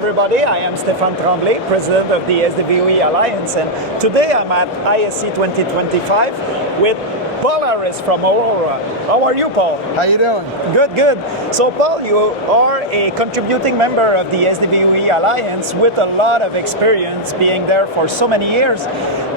everybody, I am Stéphane Tremblay, President of the SDVoE Alliance, and today I'm at ISC 2025 with Paul Harris from Aurora. How are you, Paul? How you doing? Good, good. So Paul, you are a contributing member of the SDVoE Alliance with a lot of experience being there for so many years.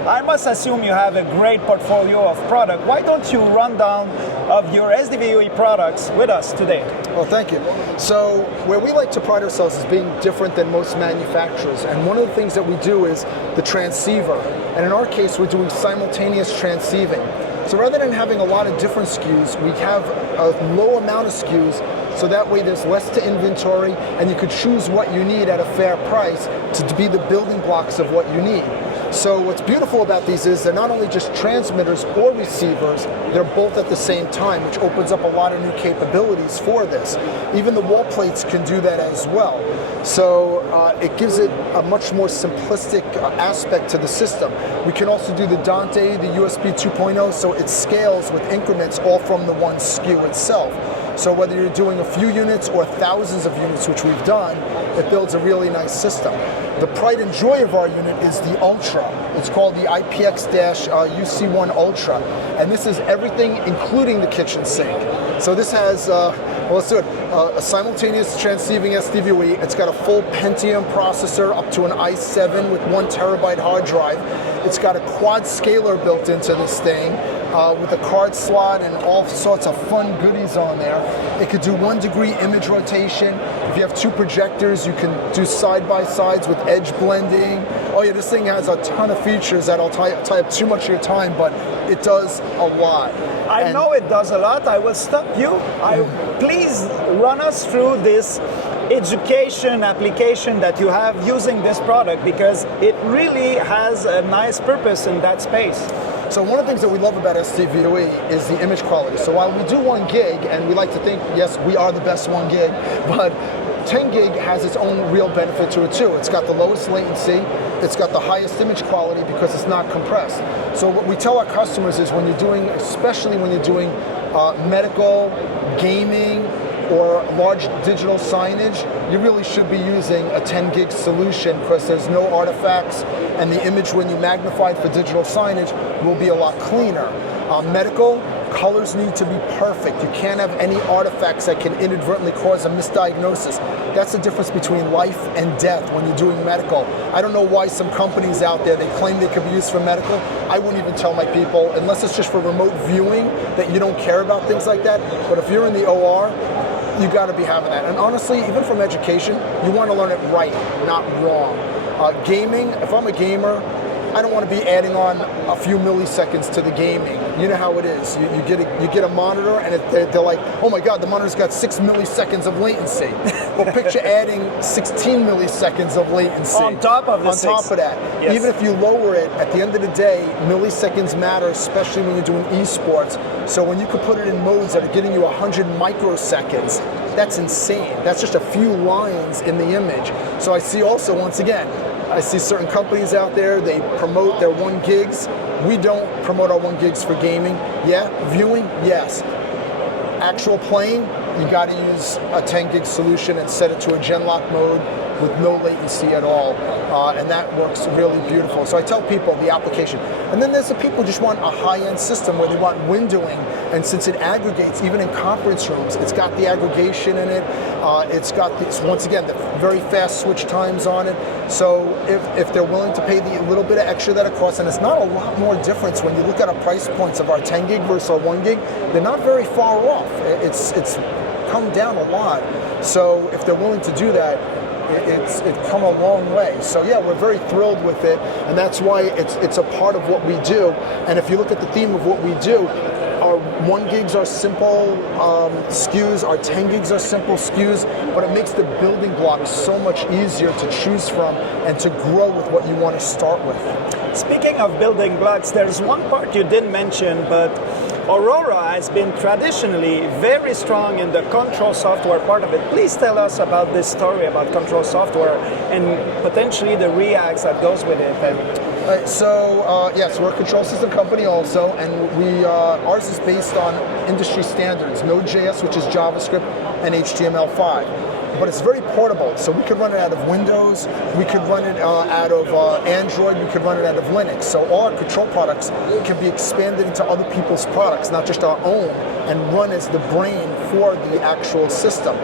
I must assume you have a great portfolio of product. Why don't you run down of your SDVoE products with us today? Well, thank you. So where we like to pride ourselves is being different than most manufacturers. And one of the things that we do is the transceiver. And in our case, we're doing simultaneous transceiving. So rather than having a lot of different SKUs, we have a low amount of SKUs, so that way there's less to inventory and you could choose what you need at a fair price to be the building blocks of what you need. So what's beautiful about these is they're not only just transmitters or receivers, they're both at the same time, which opens up a lot of new capabilities for this. Even the wall plates can do that as well. So it gives it a much more simplistic aspect to the system. We can also do the Dante, the USB 2.0, so it scales with increments all from the one SKU itself. So whether you're doing a few units or thousands of units, which we've done, it builds a really nice system. The pride and joy of our unit is the Ultra. It's called the IPX-UC1 Ultra. And this is everything, including the kitchen sink. So this has, well, let's do it, a simultaneous transceiving SDVoE. It's got a full Pentium processor up to an i7 with 1 terabyte hard drive. It's got a quad scaler built into this thing with a card slot and all sorts of fun goodies on there. It could do 1 degree image rotation. If you have 2 projectors, you can do side-by-sides with edge blending. Oh yeah, this thing has a ton of features that I'll tie up too much of your time, but it does a lot. I know it does a lot. I will stop you. Please run us through this education application that you have using this product, because it really has a nice purpose in that space. So one of the things that we love about SDVoE is the image quality. So while we do 1 gig, and we like to think, yes, we are the best 1 gig, but 10 gig has its own real benefit to it too. It's got the lowest latency, it's got the highest image quality because it's not compressed. So what we tell our customers is when you're doing, especially when you're doing medical, gaming, or large digital signage, you really should be using a 10 gig solution because there's no artifacts, and the image when you magnify it for digital signage will be a lot cleaner. Medical, colors need to be perfect. You can't have any artifacts that can inadvertently cause a misdiagnosis. That's the difference between life and death when you're doing medical. I don't know why some companies out there, they claim they could be used for medical. I wouldn't even tell my people, unless it's just for remote viewing, that you don't care about things like that. But if you're in the OR, you got to be having that. And honestly, even from education, you want to learn it right, not wrong. Gaming, if I'm a gamer, I don't want to be adding on a few milliseconds to the gaming. You know how it is. You get a monitor and they're like, oh my God, the monitor's got 6 milliseconds of latency. Well, picture adding 16 milliseconds of latency. On top of the On top of that. Yes. Even if you lower it, at the end of the day, milliseconds matter, especially when you're doing esports. So when you can put it in modes that are getting you 100 microseconds, that's insane. That's just a few lines in the image. So I see also, once again, I see certain companies out there, they promote their 1 gigs. We don't promote our 1 gigs for gaming. Yeah, viewing, yes. Actual playing, you got to use a 10 gig solution and set it to a Genlock mode with no latency at all. And that works really beautiful. So I tell people the application. And then there's the people who just want a high-end system where they want windowing. And since it aggregates, even in conference rooms, it's got the aggregation in it. It's got, this, once again, the very fast switch times on it. So if they're willing to pay the little bit of extra that it costs, and it's not a lot more difference when you look at our price points of our 10 gig versus our 1 gig, they're not very far off. It's come down a lot. So if they're willing to do that, it's come a long way. So yeah, we're very thrilled with it, and that's why it's a part of what we do. And if you look at the theme of what we do, our 1 gigs are simple SKUs, our 10 gigs are simple SKUs, but it makes the building blocks so much easier to choose from and to grow with what you want to start with. Speaking of building blocks, there's one part you didn't mention, but Aurora has been traditionally very strong in the control software part of it. Please tell us about this story about control software and potentially the reacts that goes with it. Right, so yes, we're a control system company also, and ours is based on industry standards, Node.js, which is JavaScript, and HTML5. but it's very portable. So we could run it out of Windows, we could run it out of Android, we could run it out of Linux. So all our control products can be expanded into other people's products, not just our own, and run as the brain for the actual system.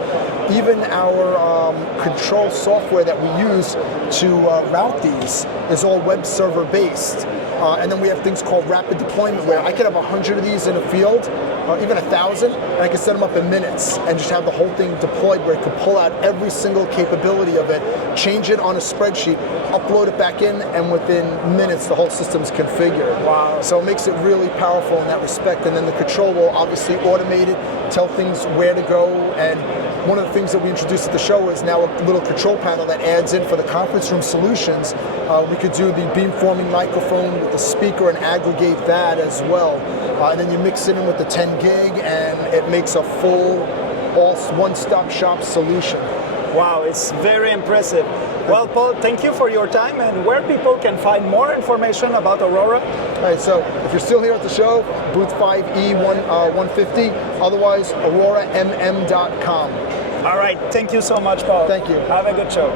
Even our control software that we use to route these is all web server based. And then we have things called rapid deployment, where I could have 100 of these in a field, or even 1,000, and I could set them up in minutes and just have the whole thing deployed, where it could pull out every single capability of it, change it on a spreadsheet, upload it back in, and within minutes the whole system's configured. Wow. So it makes it really powerful in that respect. And then the control will obviously automate it, tell things where to go. And one of the things that we introduced at the show is now a little control panel that adds in for the conference room solutions. We could do the beamforming microphone with the speaker and aggregate that as well. And then you mix it in with the 10 gig and it makes a full, all one-stop shop solution. Wow, it's very impressive. Well, Paul, thank you for your time, and where people can find more information about Aurora? All right, so if you're still here at the show, booth 5E150, otherwise auroramm.com. All right, thank you so much, Paul. Thank you. Have a good show.